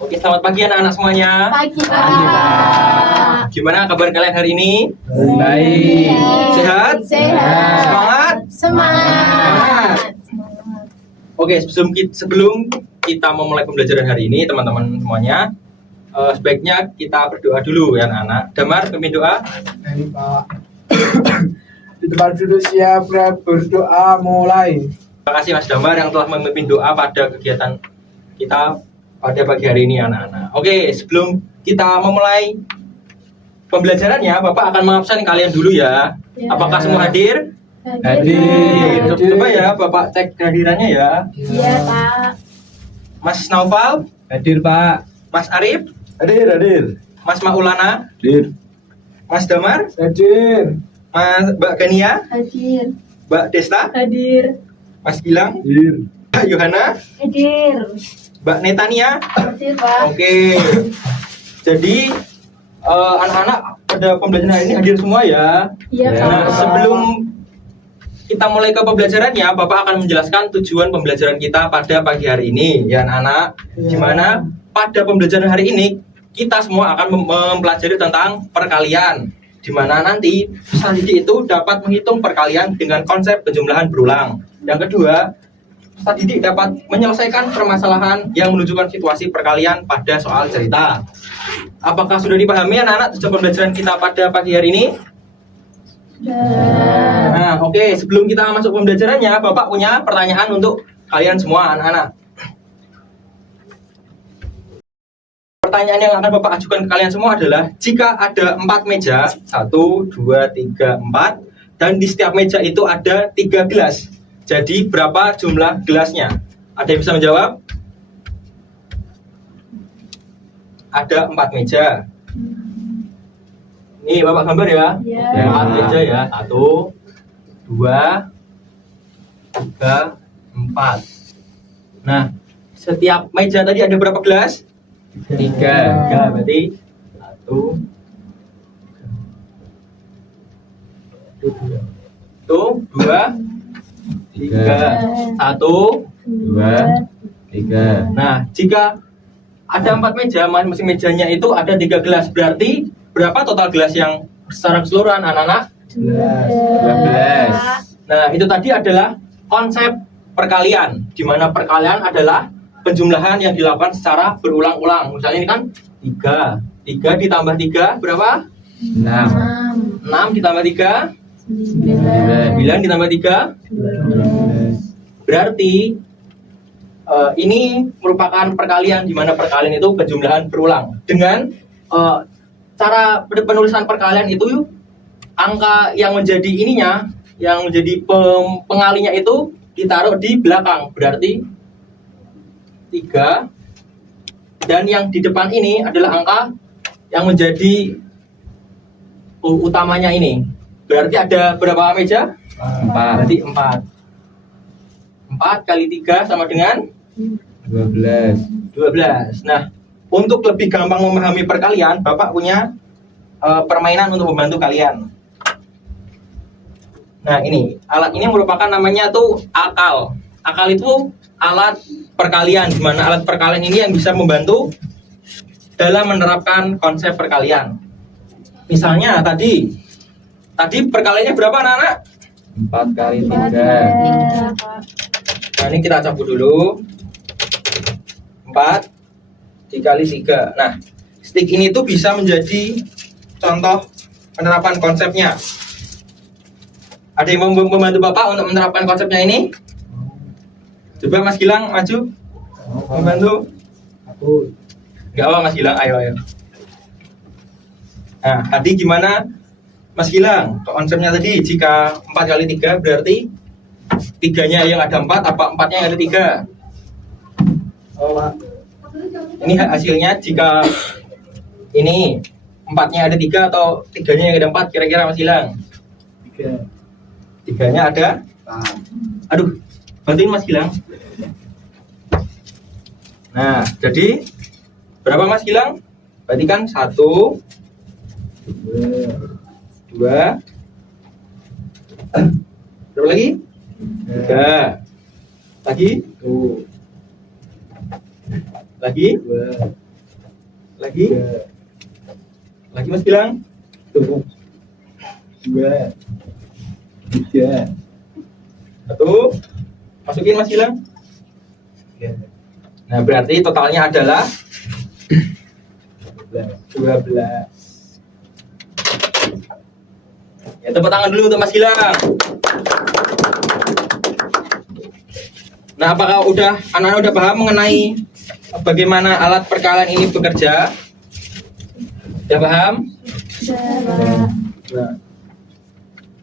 Oke, selamat pagi anak-anak semuanya. Pagi, Pak. Gimana kabar kalian hari ini? Baik. Sehat? Sehat. Semangat? Semangat. Oke, sebelum kita memulai pembelajaran hari ini, teman-teman semuanya, sebaiknya kita berdoa dulu ya anak-anak. Damar, pimpin doa. Baik, Pak. Di tempat duduk siap, berdoa mulai. Terima kasih Mas Damar yang telah memimpin doa pada kegiatan kita pada pagi hari ini anak-anak. Oke, sebelum kita memulai pembelajarannya, Bapak akan mengabsen kalian dulu ya. Ya. Apakah semua hadir? Hadir. Coba ya, Bapak cek kehadirannya ya. Iya, Pak. Mas Naufal, Hadir, Pak. Mas Arif, Hadir. Mas Maulana, Hadir. Mas Damar, Hadir. Mbak Gania, Hadir. Mbak Desta, Hadir. Mas Gilang, Hadir. Mbak Yohana, Hadir. Mbak Netania. Hadir, Pak. Oke. Jadi anak-anak pada pembelajaran hari ini hadir semua ya. Iya, Ya. Pak. Nah, sebelum kita mulai ke pembelajarannya, Bapak akan menjelaskan tujuan pembelajaran kita pada pagi hari ini ya anak-anak. Ya. Dimana pada pembelajaran hari ini kita semua akan mempelajari tentang perkalian. Dimana nanti peserta didik itu dapat menghitung perkalian dengan konsep penjumlahan berulang. Yang kedua, peserta didik dapat menyelesaikan permasalahan yang menunjukkan situasi perkalian pada soal cerita. Apakah sudah dipahami anak-anak tujuan pembelajaran kita pada pagi hari ini? Nah, oke. Sebelum kita masuk pembelajarannya, Bapak punya pertanyaan untuk kalian semua anak-anak. Pertanyaan yang akan Bapak ajukan ke kalian semua adalah, jika ada 4 meja, 1, 2, 3, 4, dan di setiap meja itu ada 3 gelas. Jadi berapa jumlah gelasnya? Ada yang bisa menjawab? Ada 4 meja. Ini Bapak gambar ya. Iya. 4 meja ya. 1, 2, 3, 4. Nah, setiap meja tadi ada berapa gelas? 3. Berarti 1, 2, 3. 1, 2, 3. Nah, jika ada 4 meja, masing-masing mejanya itu ada 3 gelas. Berarti berapa total gelas yang secara keseluruhan anak-anak? 12. Nah, itu tadi adalah konsep perkalian, di mana perkalian adalah penjumlahan yang dilakukan secara berulang-ulang. Misalnya ini kan 3 ditambah 3 berapa? 6. 6 ditambah 3, 9. 9 ditambah 3. 12. Berarti ini merupakan perkalian, di mana perkalian itu penjumlahan berulang. Dengan cara penulisan perkalian itu, angka yang menjadi ininya, yang menjadi pengalinya itu ditaruh di belakang. Berarti 3, dan yang di depan ini adalah angka yang menjadi utamanya ini. Berarti ada berapa meja? 4. Berarti 4. 4 kali 3 sama dengan 12. 12. Nah, untuk lebih gampang memahami perkalian, Bapak punya permainan untuk membantu kalian. Nah, ini alat ini merupakan namanya tuh akal. Akal itu alat perkalian, di mana alat perkalian ini yang bisa membantu dalam menerapkan konsep perkalian. Misalnya tadi perkaliannya berapa anak-anak? 4 kali 3. Nah, ini kita cabut dulu. 4 dikali 3. Nah, stick ini tuh bisa menjadi contoh penerapan konsepnya. Ada yang mau membantu Bapak untuk menerapkan konsepnya ini? Coba Mas Gilang maju, membantu. Aku. Enggak apa Mas Gilang, ayo. Nah, tadi gimana Mas Gilang? Konsepnya tadi, jika 4 kali 3 berarti 3-nya yang ada 4, apa 4-nya yang ada 3? Ini hasilnya jika ini 4-nya ada 3 atau 3-nya yang ada 4, kira-kira Mas Gilang? 3. 3-nya ada? Aduh, bantuin Mas Gilang. Nah, jadi berapa Mas Gilang? Berarti kan 1, 2, berapa lagi? 3 lagi? Lagi? 2, Lagi? 3, Lagi Mas Gilang? 1, 2, 3, Satu. Masukin Mas Gilang. 3, Nah, berarti totalnya adalah 12. ya tepuk tangan dulu untuk Mas Gilang. Nah, apakah anak-anak udah paham mengenai bagaimana alat perkalian ini bekerja? Udah paham? Nah,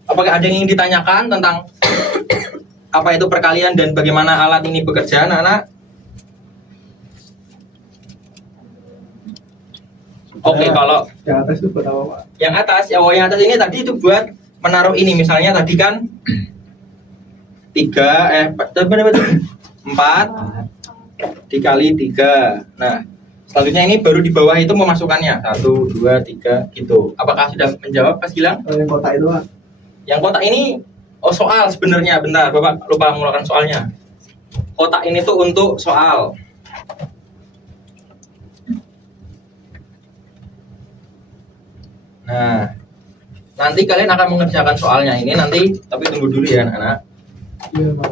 apakah ada yang ingin ditanyakan tentang apa itu perkalian dan bagaimana alat ini bekerja, anak-anak? Oke, kalau Yang atas itu buat apa, Pak? yang atas ini tadi itu buat menaruh ini, misalnya tadi kan 4 dikali 3. Nah, selanjutnya ini baru di bawah itu memasukkannya 1, 2, 3 gitu. Apakah sudah menjawab Mas Gilang? Yang kotak itu, Pak. Yang kotak ini soal sebenarnya, bentar Bapak lupa mengeluarkan soalnya. Kotak ini tuh untuk soal. Nah, nanti kalian akan mengerjakan soalnya ini nanti, tapi tunggu dulu ya anak-anak. Iya, Pak.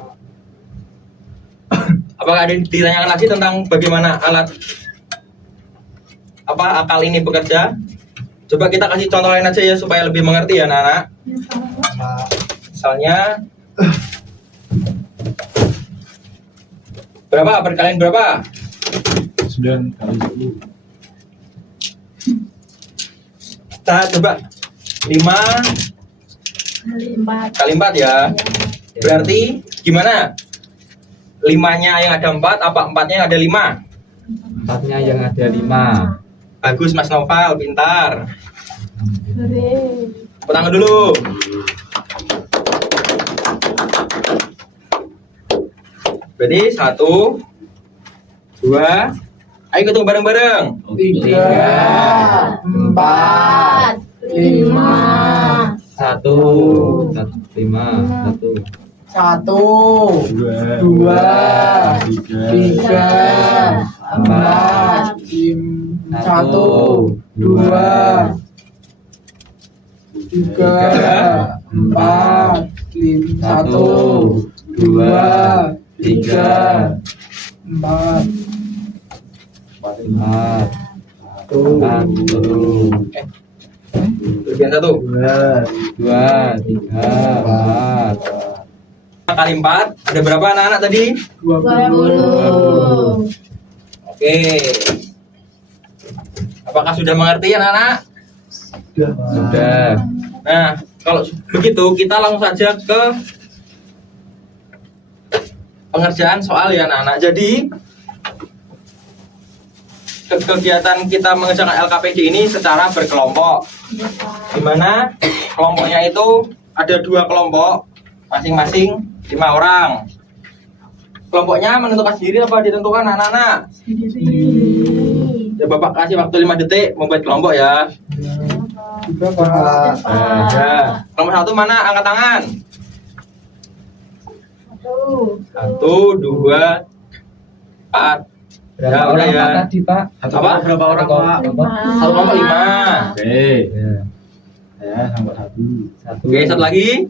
Apakah ada yang ditanyakan lagi tentang bagaimana alat akal ini bekerja? Coba kita kasih contoh lain aja ya supaya lebih mengerti ya anak-anak. Misalnya berapa perkalian berapa? 9 kali 10. Kita coba 5 kali 4 ya. Berarti gimana? 5-nya yang ada 4 apa 4-nya yang ada 5? 4-nya yang ada 5. Bagus Mas Noval, pintar. Tepuk tangan dulu. Berarti 1, 2, ayo hitung bareng-bareng. 3, 4, 5, 1, 2, 3, 4, 1, 2, 3, 4, 1, 2, 3, 4, Lebihan 1. 2, 3, 4. Kali 4 ada berapa anak-anak tadi? 20. Oke. Apakah sudah mengerti anak-anak? Sudah. Nah, kalau begitu kita langsung saja ke pengerjaan soal ya anak-anak. Jadi kegiatan kita mengerjakan LKPD ini secara berkelompok, di mana kelompoknya itu ada 2 kelompok, masing-masing 5 orang. Kelompoknya menentukan sendiri apa ditentukan anak-anak? Ya, Bapak kasih waktu 5 detik membuat kelompok ya. Juga, Pak. Ya. Kelompok 1 mana? Angkat tangan. 1, 2, 4. Ya, udah ya. Tadi, Pak? Apa? Berapa orang, Pak? 1 kelompok 5. Oke. Ya, nomor 1. Oke, satu lagi.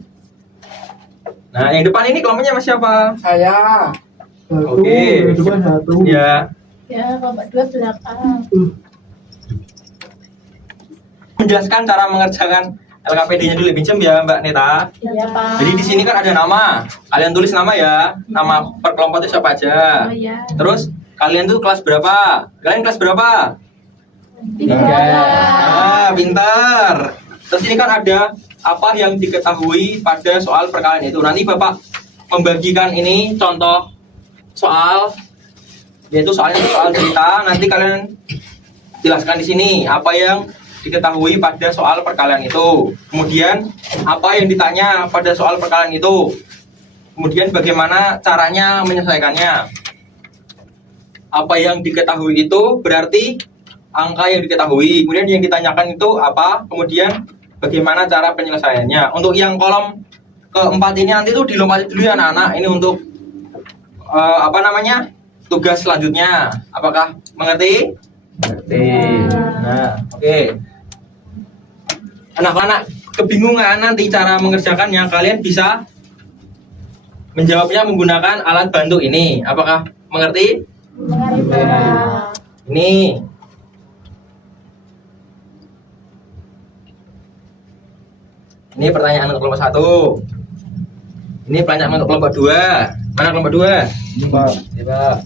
Nah, yang depan ini kelompoknya mas siapa? Saya. Oke. Satu. Ya. Ya, kelompok 2 belakang. Menjelaskan cara mengerjakan LKPD-nya dulu, pinjam ya Mbak Neta. Iya, Pak. Jadi di sini kan ada nama. Kalian tulis nama ya. Nama per kelompok itu siapa aja. Oh, iya. Terus kalian tuh kelas berapa? Kalian kelas berapa? 3. Ah, pintar. Terus ini kan ada apa yang diketahui pada soal perkalian itu. Nanti Bapak membagikan ini contoh soal, yaitu soalnya soal cerita. Nanti kalian jelaskan di sini apa yang diketahui pada soal perkalian itu. Kemudian apa yang ditanya pada soal perkalian itu. Kemudian bagaimana caranya menyelesaikannya. Apa yang diketahui itu berarti angka yang diketahui. Kemudian yang ditanyakan itu apa. Kemudian bagaimana cara penyelesaiannya. Untuk yang kolom keempat ini nanti tuh dilompati dulu ya anak-anak. Ini untuk tugas selanjutnya. Apakah mengerti? Ngerti. Nah, oke. Anak-anak kebingungan nanti cara mengerjakannya, kalian bisa menjawabnya menggunakan alat bantu ini. Apakah mengerti? Ini. Ini pertanyaan untuk kelompok 1. Ini pertanyaan untuk kelompok 2. Mana kelompok 2? Ini Pak. Ya, Pak.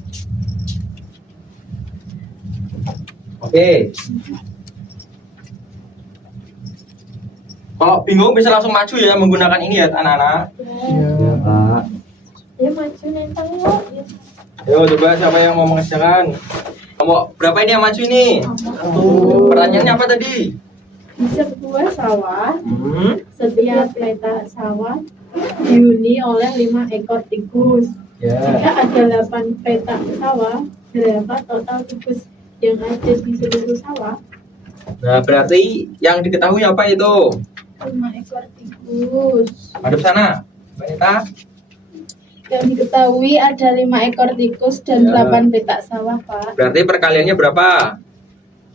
Oke. Kalau bingung bisa langsung maju ya menggunakan ini ya anak-anak. Ya Pak. Ya maju nentang lo. Yo coba siapa yang mau mengerjakan? Kelompok berapa ini yang maju ini? Pertanyaannya apa tadi? Di sebuah sawah, Hmm. setiap petak sawah dihuni oleh 5 ekor tikus. Ya. Jika ada 8 petak sawah, berapa total tikus yang ada di seluruh sawah? Nah berarti yang diketahui apa itu? 5 ekor tikus. Madep sana, Mbak Nita. Yang diketahui ada 5 ekor tikus dan Ya. 8 petak sawah, Pak. Berarti perkaliannya berapa?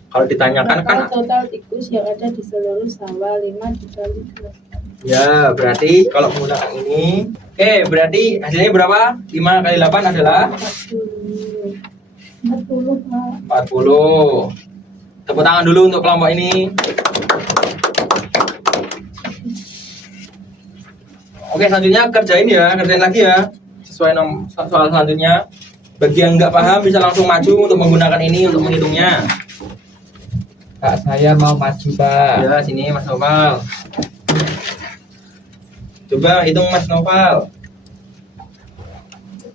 Kalau ditanyakan kan Berapa total tikus yang ada di seluruh sawah? 5 dikali 8. ya berarti kalau menggunakan ini. Oke, berarti hasilnya berapa? 5 kali 8 adalah 40. 40, Pak. 40. Tepuk tangan dulu untuk kelompok ini. Oke, selanjutnya kerjain ya, kerjain lagi ya. Sesuai soal selanjutnya. Bagi yang nggak paham bisa langsung maju untuk menggunakan ini untuk menghitungnya. Kak, saya mau maju Pak. Ya, sini Mas Noval. Coba hitung Mas Noval.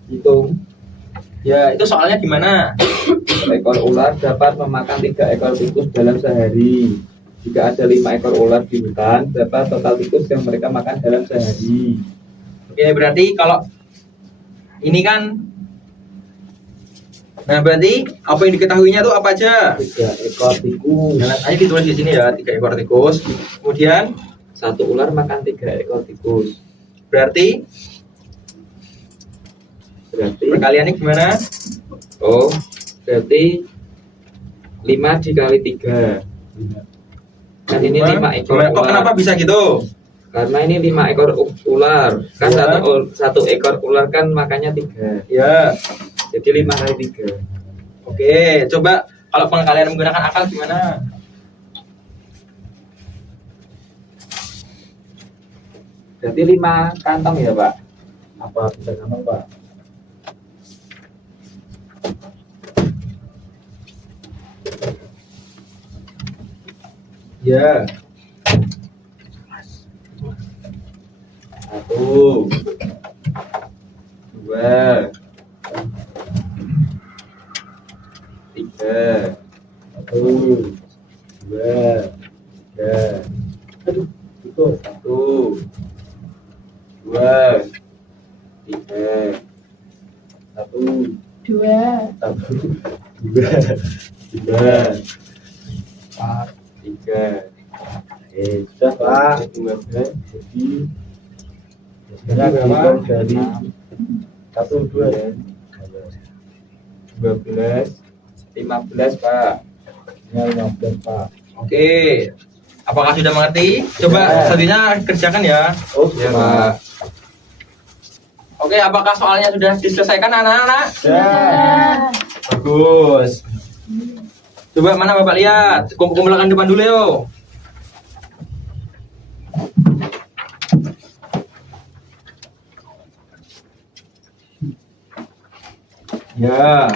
Hitung. Ya, itu soalnya gimana? Ekor ular dapat memakan 3 ekor tikus dalam sehari. Jika ada 5 ekor ular di hutan, berapa total tikus yang mereka makan dalam sehari? Oke, berarti kalau ini kan, nah berarti apa yang diketahuinya tuh apa aja? 3 ekor tikus. Nah, ayo ditulis di sini ya, 3 ekor tikus. Kemudian 1 ular makan 3 ekor tikus. berarti perkaliannya gimana? Oh, berarti 5 dikali 3. Kan ini 5 ekor Gimana? Kok ular. kenapa bisa gitu? Karena ini 5 ekor ular. Kan Ya. satu ekor ular kan makannya 3. Ya, Jadi 5 kali 3. oke. Coba kalau pengkalian menggunakan akal gimana? Berarti 5 kantong ya, Pak? Apa bisa kantong, Pak? Ya. 1 2 3 1 2 3. Aduh, itu 1 2 3 1 2. 2 4 3. Sudah Pak. 12. Jadi sekarang berapa? Dari 1 2 ya. 12 15 Pak. Ya 15 Pak. Oke. Apakah sudah mengerti? Coba Ya. selanjutnya kerjakan ya. Oh ya Pak. Oke, apakah soalnya sudah diselesaikan anak-anak? Ya. Bagus. Coba mana Bapak lihat? Kumpulkan depan dulu yuk. Ya.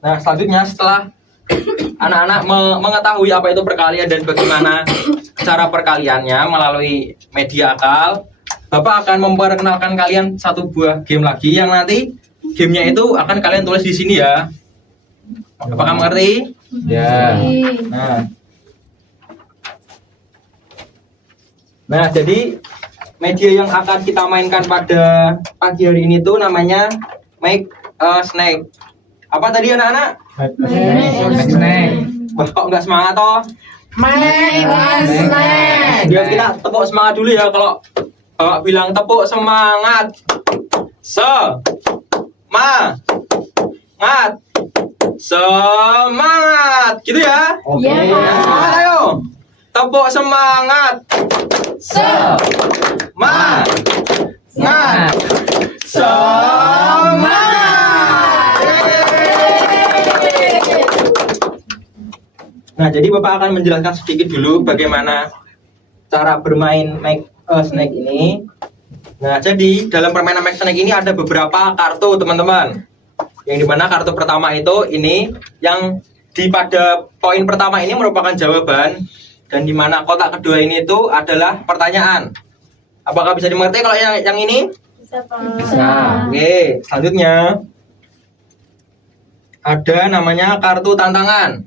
Nah, selanjutnya setelah anak-anak mengetahui apa itu perkalian dan bagaimana cara perkaliannya melalui media akal, Bapak akan memperkenalkan kalian satu buah game lagi yang nanti gamenya itu akan kalian tulis di sini ya. Apakah mengerti? Ya. Nah, jadi media yang akan kita mainkan pada pagi hari ini tuh namanya Make a Snack. Apa tadi anak-anak? Wah, kok nggak semangat toh? Make a snack. Biar kita tepuk semangat dulu ya kalau Bapak bilang tepuk semangat. Semangat. Semangat. Gitu ya. Oke. Iya, Pak. Nah, semangat ayo. Tepuk semangat. Semangat. Semangat. Semangat. Nah, jadi Bapak akan menjelaskan sedikit dulu bagaimana cara bermain Snake ini. Nah, jadi dalam permainan Make Snake ini ada beberapa kartu, teman-teman. Yang dimana kartu pertama itu ini, yang di pada poin pertama ini merupakan jawaban, dan dimana kotak kedua ini itu adalah pertanyaan. Apakah bisa dimengerti kalau yang ini? Bisa, Pak. Bisa. Oke, selanjutnya ada namanya kartu tantangan.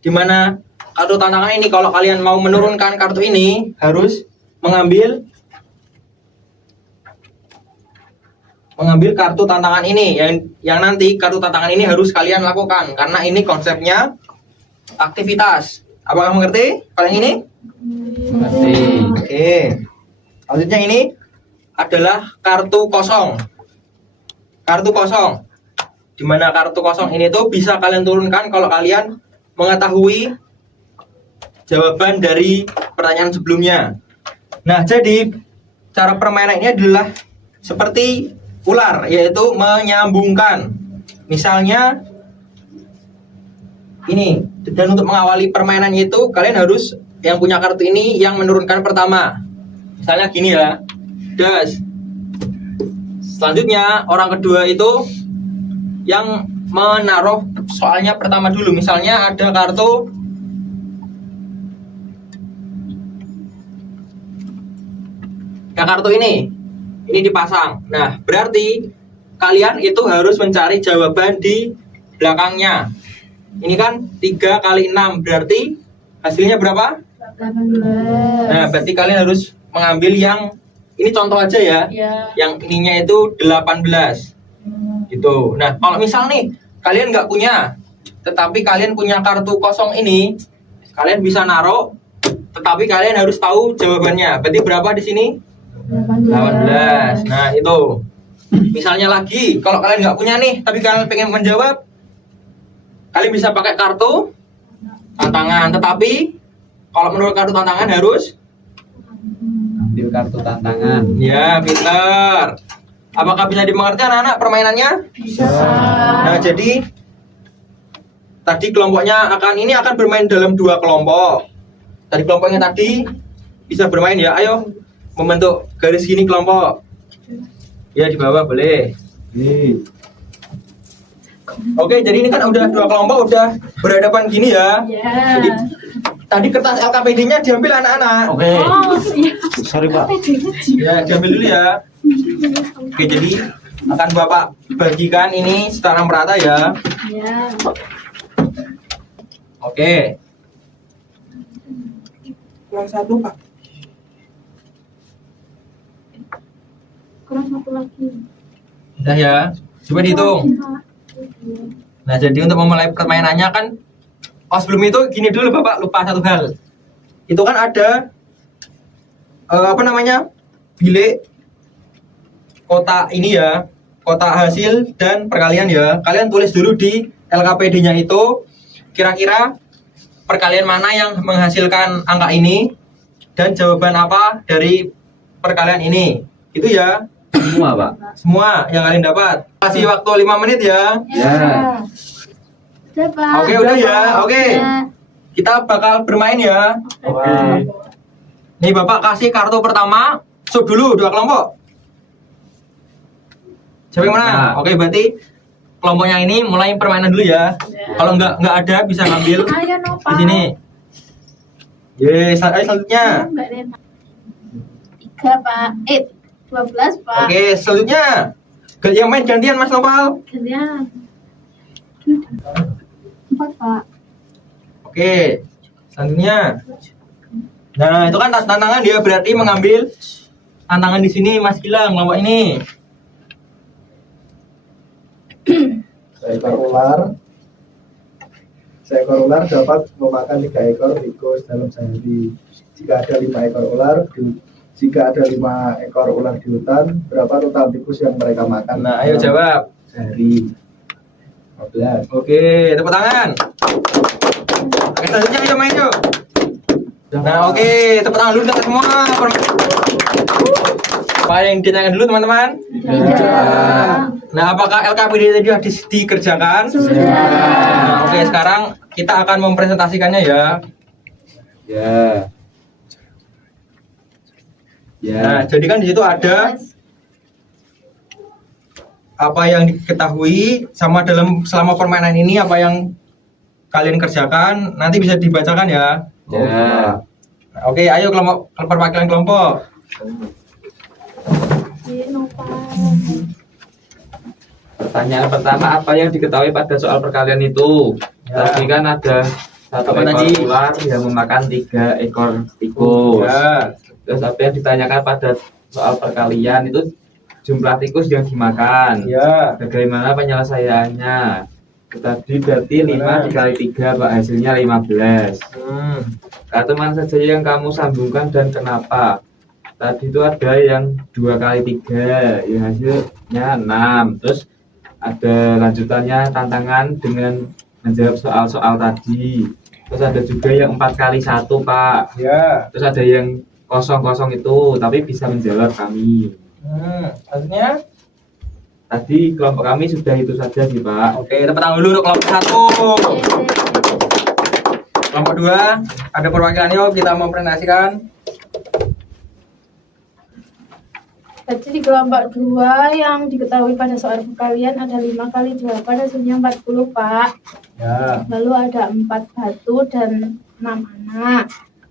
Dimana kartu tantangan ini kalau kalian mau menurunkan kartu ini harus mengambil kartu tantangan ini, yang nanti kartu tantangan ini harus kalian lakukan karena ini konsepnya aktivitas. Apakah mengerti kalau yang ini? Mengerti. Oke. Selanjutnya ini adalah kartu kosong. Kartu kosong. Dimana kartu kosong ini tuh bisa kalian turunkan kalau kalian mengetahui jawaban dari pertanyaan sebelumnya. Nah, jadi cara permainan ini adalah seperti ular, yaitu menyambungkan. Misalnya ini, dan untuk mengawali permainan itu kalian harus yang punya kartu ini yang menurunkan pertama. Misalnya gini ya, das. Selanjutnya orang kedua itu yang menaruh soalnya pertama dulu. Misalnya ada kartu ini dipasang. Nah, berarti kalian itu harus mencari jawaban di belakangnya. Ini kan 3 kali 6, berarti hasilnya berapa? 18. Nah, berarti kalian harus mengambil yang ini, contoh aja ya. Ya. Yang ininya itu 18. Gitu. Nah, kalau misal nih kalian nggak punya, tetapi kalian punya kartu kosong ini, kalian bisa naruh, tetapi kalian harus tahu jawabannya. Berarti berapa di sini? 18. Nah, itu. Misalnya lagi, kalau kalian nggak punya nih, tapi kalian pengen menjawab, kalian bisa pakai kartu tantangan. Tetapi kalau menurut kartu tantangan harus Ambil kartu tantangan. ya, pintar. Apakah bisa dimengerti anak-anak permainannya? Bisa. Nah, jadi tadi kelompoknya akan bermain dalam 2 kelompok. Tadi kelompoknya tadi bisa bermain ya. Ayo membentuk garis gini kelompok. Ya, di bawah boleh. Nih. Oke, jadi ini kan udah 2 kelompok udah berhadapan gini ya. Ya. Jadi tadi kertas LKPD-nya diambil anak-anak. Oke. Oh, iya. Sorry, Pak. Ya, diambil dulu ya. Oke, jadi akan Bapak bagikan ini secara merata ya. Ya. Oke. Kurang 1, Pak. Kurang 1 lagi. Udah ya. Coba dihitung. Nah, jadi untuk memulai permainannya kan, sebelum itu gini dulu Bapak, lupa satu hal. Itu kan ada bilik kotak ini ya, kotak hasil dan perkalian ya. Kalian tulis dulu di LKPD-nya itu kira-kira perkalian mana yang menghasilkan angka ini dan jawaban apa dari perkalian ini. Itu ya. Semua, Pak. Semua yang kalian dapat. Kasih waktu 5 menit ya. Ya. Udah, Pak. Oke, udah ya. Oke. Ya. Kita bakal bermain ya. Oke. Nih Bapak kasih kartu pertama. Sub dulu 2 kelompok. Siapa yang mana? Nah. Oke, berarti kelompoknya ini mulai permainan dulu ya. Ya. Kalau nggak ada bisa ngambil Ayo, no, di Pak. sini. Yes, ayo selanjutnya. Mbak Rena. 3, Pak. 12, Pak. Oke, selanjutnya. Yang main gantian Mas Nopal. Gantian. 4, Pak. Oke, selanjutnya. Nah, itu kan tantangan dia, berarti mengambil tantangan di sini Mas Gilang, kelompok ini. Seekor ular dapat memakan 3 ekor tikus dalam sehari. Jika ada 5 ekor ular Jika ada 5 ekor ular di hutan, berapa total tikus yang mereka makan? Nah, ayo jawab. Sehari. 15. Oke, tepuk tangan. Oke, selanjutnya ayo main yuk. Nah, oke, tepuk tangan dulu kita semua. Apa yang ditanyakan dulu teman-teman? Nah, apakah LKPD tadi sudah dikerjakan? Sudah. Nah, oke, sekarang kita akan mempresentasikannya ya. Ya. Nah, jadi kan di situ ada apa yang diketahui sama selama permainan ini apa yang kalian kerjakan nanti bisa dibacakan ya. Ya. Nah, oke, ayo kelompok perwakilan kelompok. Pertanyaan pertama, apa yang diketahui pada soal perkalian itu? Ya. Tadi kan ada satu Apa ekor tadi? ular yang memakan 3 ekor tikus. Ya. Terus apa yang ditanyakan pada soal perkalian itu jumlah tikus yang dimakan. Ya. Bagaimana penyelesaiannya? Tadi berarti 5 dikali 3 Pak, hasilnya 15. Kata mana saja yang kamu sambungkan dan kenapa? Tadi itu ada yang 2 kali 3, yang hasilnya 6. Terus ada lanjutannya tantangan dengan menjawab soal-soal tadi. Terus ada juga yang 4 kali 1 Pak. Ya. Terus ada yang kosong-kosong itu, tapi bisa menjawab kami. Maksudnya? Tadi kelompok kami sudah itu saja sih Pak. Oke, tepuk tangan dulu untuk kelompok 1. Kelompok 2, ada perwakilan yuk kita mempresentasikan. Jadi di kelompok 2 yang diketahui pada soal perkalian ada 5 kali 8 hasilnya 40 Pak. Ya. Lalu ada 4 batu dan 6 anak.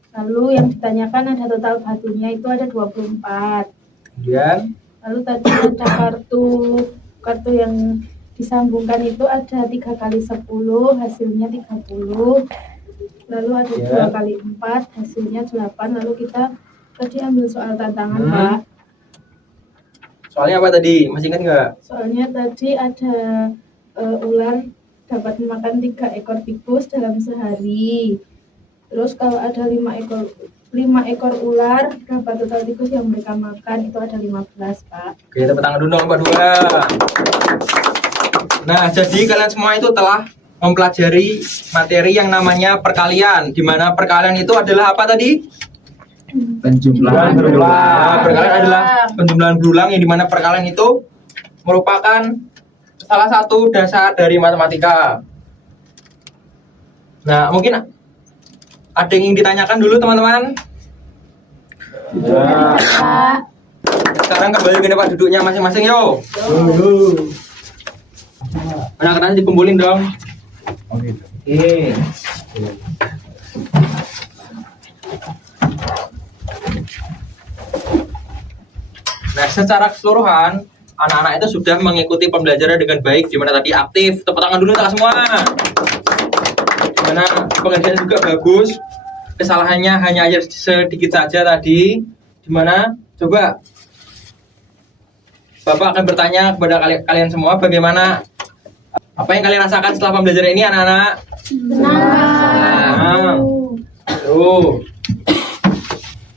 Lalu yang ditanyakan ada total batunya itu ada 24. Kemudian Lalu tadi ada kartu yang disambungkan itu ada 3 kali 10 hasilnya 30. Lalu ada Ya. 2 kali 4 hasilnya 8. Lalu kita tadi ambil soal tantangan Pak. soalnya apa tadi? Masih ingat nggak? Soalnya tadi ada ular dapat memakan 3 ekor tikus dalam sehari. Terus kalau ada 5 ekor ular, berapa total tikus yang mereka makan? Itu ada 15 Pak. Oke, tepuk tangan dulu kelompok 2. Nah, jadi kalian semua itu telah mempelajari materi yang namanya perkalian, di mana perkalian itu adalah apa tadi? Penjumlahan Nah, berulang. perkalian adalah penjumlahan berulang yang dimana perkalian itu merupakan salah satu dasar dari matematika. Nah, mungkin ada yang ingin ditanyakan dulu teman-teman? Ya. Sekarang kembali ke tempat duduknya masing-masing yo. Anak-anak dikumpulin dong. Oke. Oke. Nah, secara keseluruhan anak-anak itu sudah mengikuti pembelajaran dengan baik, di mana tadi aktif. Tepuk tangan dulu kita semua. Di mana pengajaran juga bagus. Kesalahannya hanya aja sedikit saja tadi. Di mana coba Bapak akan bertanya kepada kalian semua bagaimana apa yang kalian rasakan setelah pembelajaran ini anak-anak? Senang. Tuh.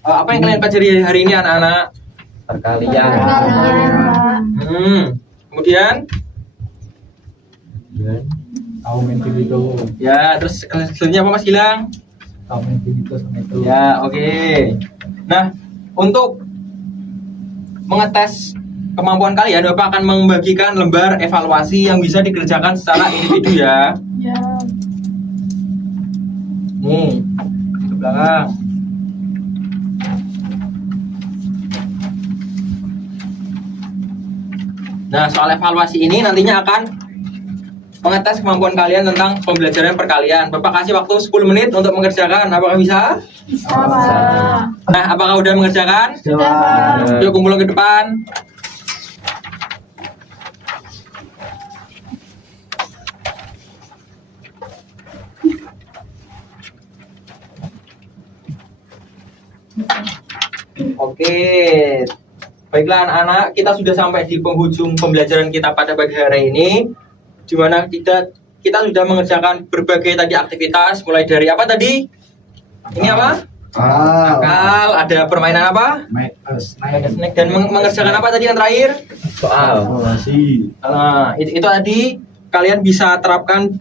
Apa yang kalian pelajari hari ini anak-anak? Perkalian. Kemudian Aumentin itu. ya, terus selanjutnya apa Mas Gilang? Aumentin itu sama itu. Ya, oke. Nah, untuk mengetes kemampuan kalian, Bapak akan membagikan lembar evaluasi yang bisa dikerjakan secara individu ya. Ya. Nih, ke belakang. Nah, soal evaluasi ini nantinya akan mengetes kemampuan kalian tentang pembelajaran perkalian. Bapak kasih waktu 10 menit untuk mengerjakan. Apakah bisa? Bisa Pak. Nah, apakah udah mengerjakan? Sudah Pak. Yuk kumpul ke depan. Oke, baiklah anak-anak, kita sudah sampai di penghujung pembelajaran kita pada pagi hari ini, di mana kita sudah mengerjakan berbagai tadi aktivitas, mulai dari apa tadi? Ini apa? Akal, ada permainan apa? Snack. Dan mengerjakan apa tadi yang terakhir? Soal. Itu tadi kalian bisa terapkan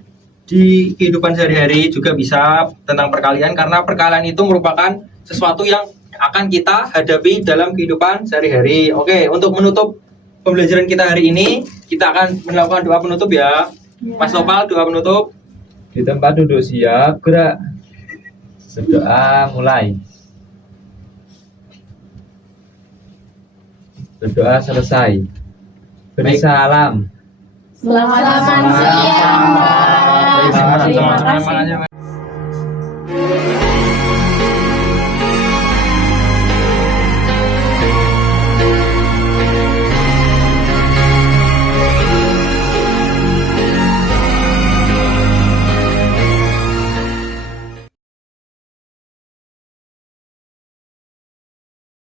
di kehidupan sehari-hari, juga bisa tentang perkalian, karena perkalian itu merupakan sesuatu yang akan kita hadapi dalam kehidupan sehari-hari. Oke, untuk menutup pembelajaran kita hari ini, kita akan melakukan doa penutup ya. Mas Nopal, doa penutup. Di tempat duduk siap, gerak. Berdoa mulai. Berdoa selesai. Beri Baik. salam. Selamat siang, Mbak. Terima kasih Terima teman-teman. kasih.